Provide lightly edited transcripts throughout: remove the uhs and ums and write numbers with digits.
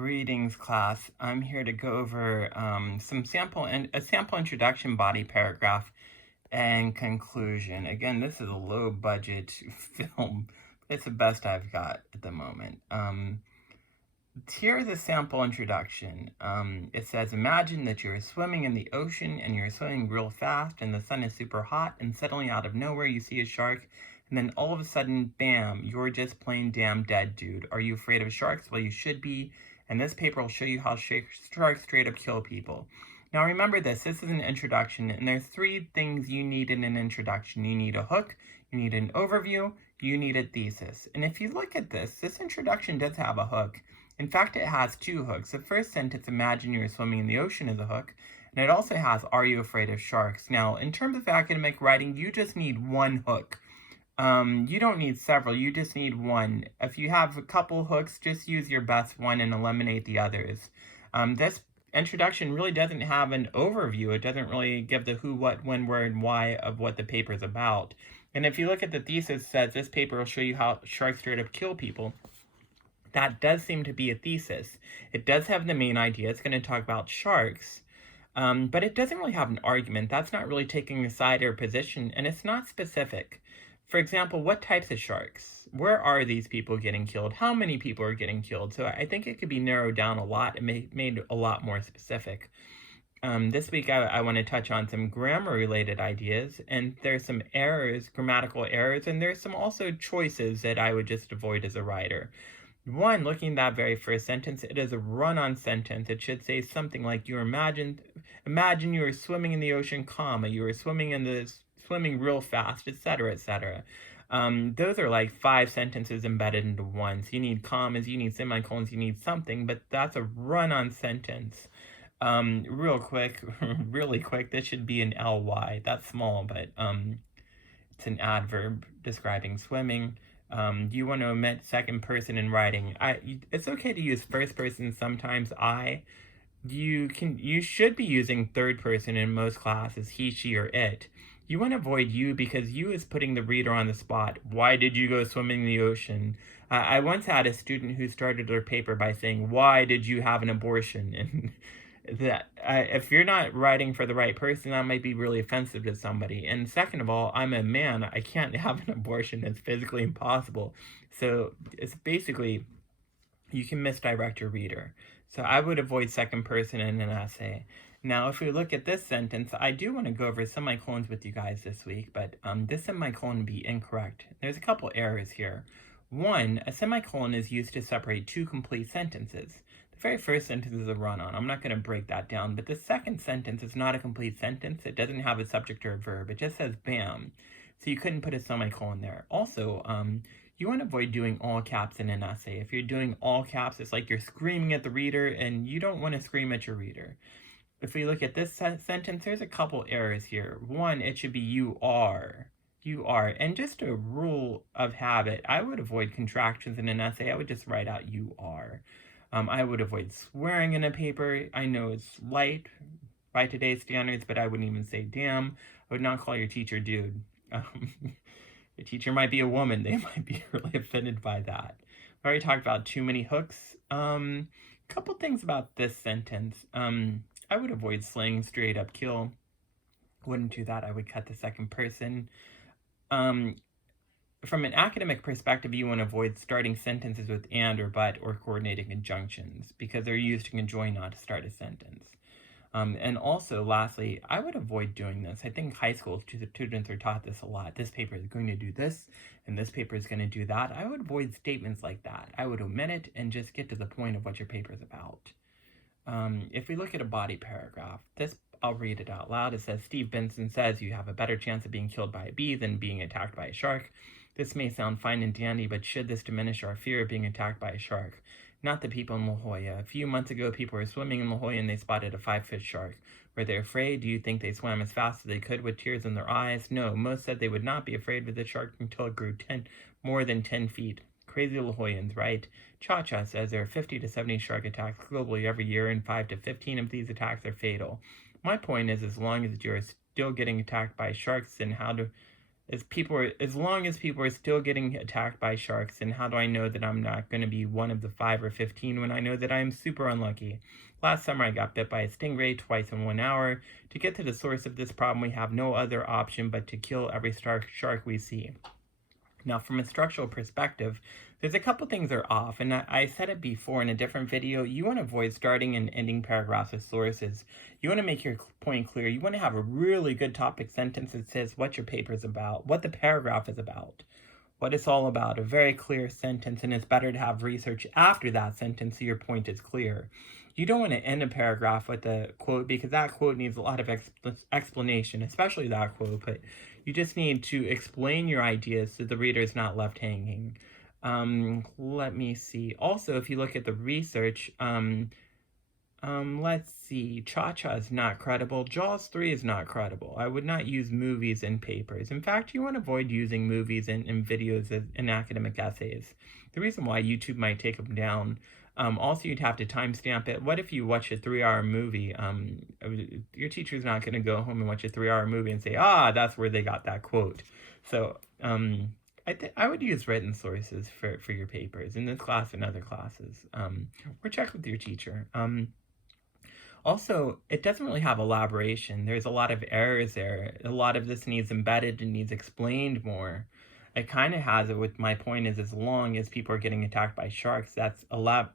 Greetings, class. I'm here to go over a sample introduction, body paragraph, and conclusion. Again, this is a low budget film. It's the best I've got at the moment. Here's a sample introduction. It says, imagine that you're swimming in the ocean and you're swimming real fast and the sun is super hot and suddenly out of nowhere you see a shark and then all of a sudden, bam, you're just plain damn dead, dude. Are you afraid of sharks? Well, you should be. And this paper will show you how sharks straight up kill people. Now remember this is an introduction and there's three things you need in an introduction. You need a hook, you need an overview, you need a thesis. And if you look at this introduction does have a hook. In fact, it has two hooks. The first sentence, imagine you're swimming in the ocean, is a hook. And it also has, are you afraid of sharks? Now, in terms of academic writing, you just need one hook. You don't need several, you just need one. If you have a couple hooks, just use your best one and eliminate the others. This introduction really doesn't have an overview. It doesn't really give the who, what, when, where, and why of what the paper is about. And if you look at the thesis, it says this paper will show you how sharks straight up kill people. That does seem to be a thesis. It does have the main idea. It's going to talk about sharks, but it doesn't really have an argument. That's not really taking a side or position, and it's not specific. For example, what types of sharks? Where are these people getting killed? How many people are getting killed? So I think it could be narrowed down a lot and made a lot more specific. This week I want to touch on some grammar-related ideas, and there's some errors, grammatical errors, and there's some also choices that I would just avoid as a writer. One, looking at that very first sentence, it is a run-on sentence. It should say something like, you imagine you are swimming in the ocean, comma, you are swimming real fast, etc., etc. Those are like 5 sentences embedded into one. So you need commas, you need semicolons, you need something, but that's a run-on sentence. Really quick, this should be an ly. That's small, but it's an adverb describing swimming. You want to omit second person in writing. It's okay to use first person sometimes. You should be using third person in most classes, he, she, or it. You want to avoid you because you is putting the reader on the spot. Why did you go swimming in the ocean? I once had a student who started their paper by saying, why did you have an abortion? And that if you're not writing for the right person, that might be really offensive to somebody. And second of all, I'm a man. I can't have an abortion. It's physically impossible. So it's basically, you can misdirect your reader. So I would avoid second person in an essay. Now, if we look at this sentence, I do want to go over semicolons with you guys this week, but this semicolon would be incorrect. There's a couple errors here. One, a semicolon is used to separate two complete sentences. The very first sentence is a run-on. I'm not going to break that down, but the second sentence is not a complete sentence. It doesn't have a subject or a verb. It just says bam. So you couldn't put a semicolon there. Also, you want to avoid doing all caps in an essay. If you're doing all caps, it's like you're screaming at the reader, and you don't want to scream at your reader. If we look at this sentence, there's a couple errors here. One, it should be you are. You are. And just a rule of habit, I would avoid contractions in an essay. I would just write out you are. I would avoid swearing in a paper. I know it's light by today's standards, but I wouldn't even say damn. I would not call your teacher dude. Your teacher might be a woman. They might be really offended by that. I already talked about too many hooks. Couple things about this sentence. I would avoid slang straight up kill. Wouldn't do that. I would cut the second person. From an academic perspective, you want to avoid starting sentences with and or but or coordinating conjunctions because they're used to conjoin, not to start a sentence. And also, lastly, I would avoid doing this. I think high school students are taught this a lot. This paper is going to do this, and this paper is going to do that. I would avoid statements like that. I would omit it and just get to the point of what your paper is about. If we look at a body paragraph, I'll read it out loud. It says, Steve Benson says you have a better chance of being killed by a bee than being attacked by a shark. This may sound fine and dandy, but should this diminish our fear of being attacked by a shark? Not the people in La Jolla. A few months ago, people were swimming in La Jolla and they spotted a 5-foot shark. Were they afraid? Do you think they swam as fast as they could with tears in their eyes? No, most said they would not be afraid of the shark until it grew more than 10 feet. Crazy La Jollans, right? Cha-Cha says there are 50 to 70 shark attacks globally every year, and 5 to 15 of these attacks are fatal. My point is, as long as you're still getting attacked by sharks, then As long as people are still getting attacked by sharks, and how do I know that I'm not going to be one of the 5 or 15 when I know that I am super unlucky? Last summer, I got bit by a stingray twice in 1 hour. To get to the source of this problem, we have no other option but to kill every shark we see. Now, from a structural perspective, there's a couple things that are off, and I said it before in a different video. You want to avoid starting and ending paragraphs with sources. You want to make your point clear. You want to have a really good topic sentence that says what your paper is about, what the paragraph is about, what it's all about, a very clear sentence, and it's better to have research after that sentence so your point is clear. You don't want to end a paragraph with a quote, because that quote needs a lot of explanation, especially that quote, but you just need to explain your ideas so the reader is not left hanging. Let me see. Also, if you look at the research, let's see. Cha-Cha is not credible. Jaws 3 is not credible. I would not use movies in papers. In fact, you want to avoid using movies in videos in academic essays. The reason why YouTube might take them down. Also, you'd have to timestamp it. What if you watch a 3-hour movie? Your teacher's not going to go home and watch a 3-hour movie and say, that's where they got that quote. So, I would use written sources for your papers in this class and other classes, or check with your teacher. Also, it doesn't really have elaboration. There's a lot of errors there. A lot of this needs embedded and needs explained more. It kind of has it with my point is as long as people are getting attacked by sharks, that's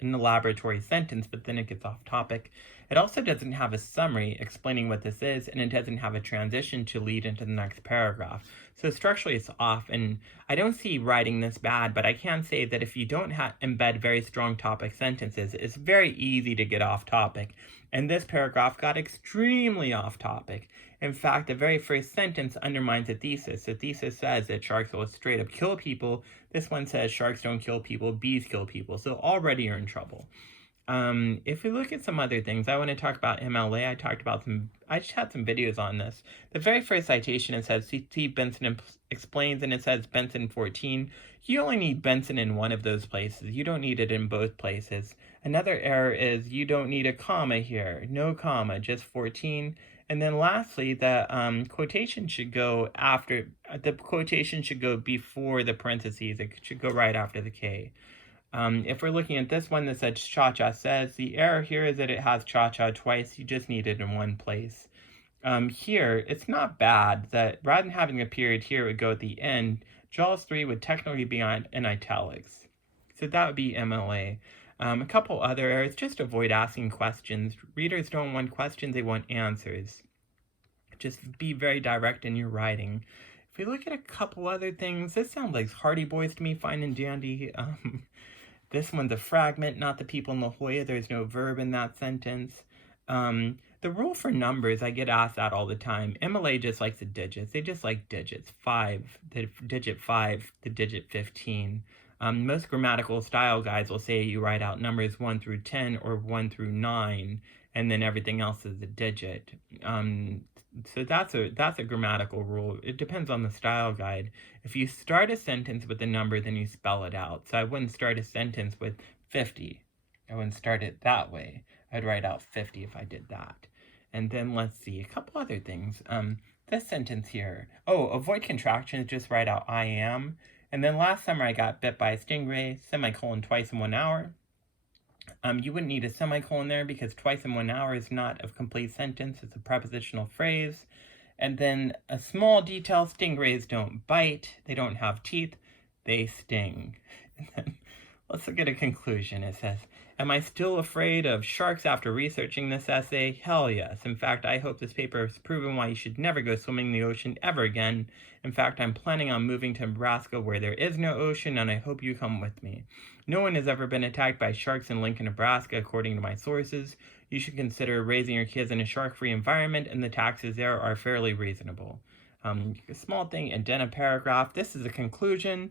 in the laboratory sentence, but then it gets off topic. It also doesn't have a summary explaining what this is, and it doesn't have a transition to lead into the next paragraph. So structurally it's off, and I don't see writing this bad, but I can say that if you don't embed very strong topic sentences, it's very easy to get off topic. And this paragraph got extremely off topic. In fact, the very first sentence undermines a thesis. The thesis says that sharks will straight up kill people. This one says sharks don't kill people, bees kill people. So already you're in trouble. If we look at some other things, I want to talk about MLA. I just had some videos on this. The very first citation, it says C.T. Benson explains, and it says Benson 14. You only need Benson in one of those places. You don't need it in both places. Another error is you don't need a comma here. No comma, just 14. And then lastly, the quotation should go before the parentheses. It should go right after the K. If we're looking at this one that says Cha-Cha says, the error here is that it has Cha-Cha twice. You just need it in one place. Here, it's not bad that rather than having a period here, it would go at the end. Jaws 3 would technically be in italics. So that would be MLA. A couple other errors, just avoid asking questions. Readers don't want questions, they want answers. Just be very direct in your writing. If we look at a couple other things, this sounds like Hardy Boys to me, fine and dandy. This one's a fragment, not the people in La Jolla. There's no verb in that sentence. The rule for numbers, I get asked that all the time. MLA just likes the digits. They just like digits. 5, the digit 5, the digit 15. Most grammatical style guides will say you write out numbers 1 through 10 or 1 through 9, and then everything else is a digit. So that's a grammatical rule. It depends on the style guide. If you start a sentence with a number, then you spell it out. So I wouldn't start a sentence with 50. I wouldn't start it that way. I'd write out 50 if I did that. And then let's see, a couple other things. This sentence here. Avoid contractions, just write out I am. And then last summer I got bit by a stingray, semicolon, twice in 1 hour. You wouldn't need a semicolon there because twice in 1 hour is not a complete sentence. It's a prepositional phrase. And then a small detail, stingrays don't bite. They don't have teeth. They sting. And then let's look at a conclusion. It says, am I still afraid of sharks after researching this essay? Hell yes. In fact, I hope this paper has proven why you should never go swimming in the ocean ever again. In fact, I'm planning on moving to Nebraska where there is no ocean, and I hope you come with me. No one has ever been attacked by sharks in Lincoln, Nebraska, according to my sources. You should consider raising your kids in a shark-free environment, and the taxes there are fairly reasonable. A small thing, indent a paragraph. This is a conclusion.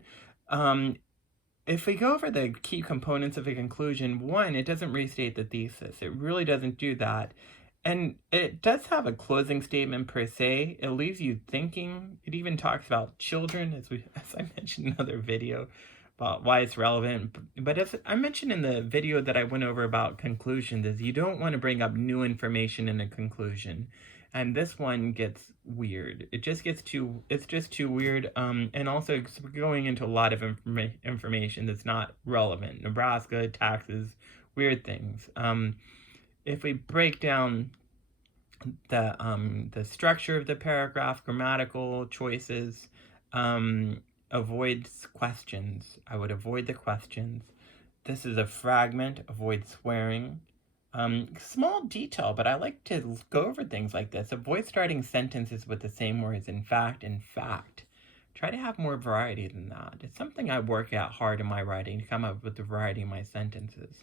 If we go over the key components of a conclusion, one, it doesn't restate the thesis. It really doesn't do that. And it does have a closing statement per se. It leaves you thinking. It even talks about children, as I mentioned in another video, about why it's relevant. But as I mentioned in the video that I went over about conclusions, is you don't want to bring up new information in a conclusion. And this one gets weird. It's just too weird. And also it's going into a lot of information that's not relevant. Nebraska, taxes, weird things. If we break down the structure of the paragraph, grammatical choices, avoids questions. I would avoid the questions. This is a fragment, avoid swearing. Small detail, but I like to go over things like this. Avoid starting sentences with the same words, in fact, in fact. Try to have more variety than that. It's something I work at hard in my writing, to come up with the variety in my sentences.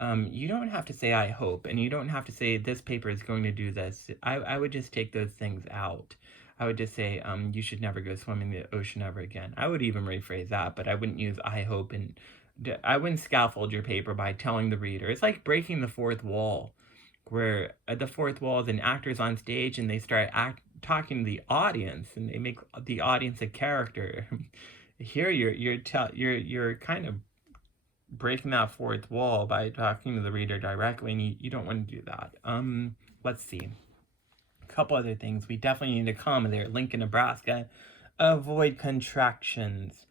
You don't have to say I hope, and you don't have to say this paper is going to do this. I would just take those things out. I would just say, you should never go swimming in the ocean ever again. I would even rephrase that, but I wouldn't use I hope, and I wouldn't scaffold your paper by telling the reader. It's like breaking the fourth wall, where the fourth wall is an actor's on stage and they start talking to the audience, and they make the audience a character. Here you're kind of breaking that fourth wall by talking to the reader directly, and you don't want to do that. Let's see. A couple other things. We definitely need a comma there. Lincoln, Nebraska. Avoid contractions.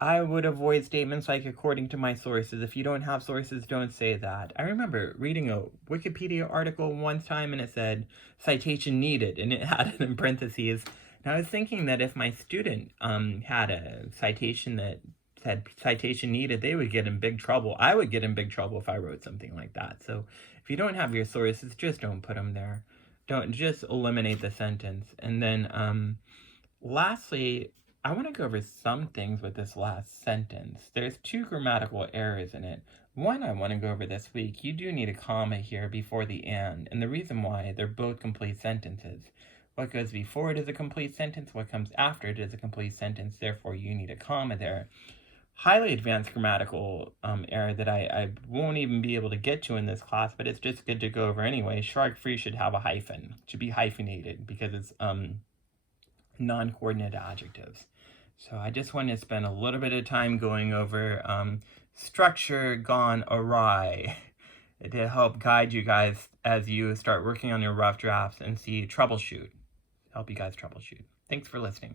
I would avoid statements like according to my sources. If you don't have sources, don't say that. I remember reading a Wikipedia article one time and it said citation needed, and it had it in parentheses. And I was thinking that if my student had a citation that said citation needed, they would get in big trouble. I would get in big trouble if I wrote something like that. So if you don't have your sources, just don't put them there. Don't, just eliminate the sentence. And then lastly, I want to go over some things with this last sentence. There's 2 grammatical errors in it. One I want to go over this week. You do need a comma here before the and the reason why, they're both complete sentences. What goes before it is a complete sentence, what comes after it is a complete sentence, therefore you need a comma there. Highly advanced grammatical error that I won't even be able to get to in this class, but it's just good to go over anyway. Shark-free should have a hyphen. It should be hyphenated because it's non-coordinate adjectives. So I just want to spend a little bit of time going over structure gone awry to help guide you guys as you start working on your rough drafts and help you guys troubleshoot. Thanks for listening.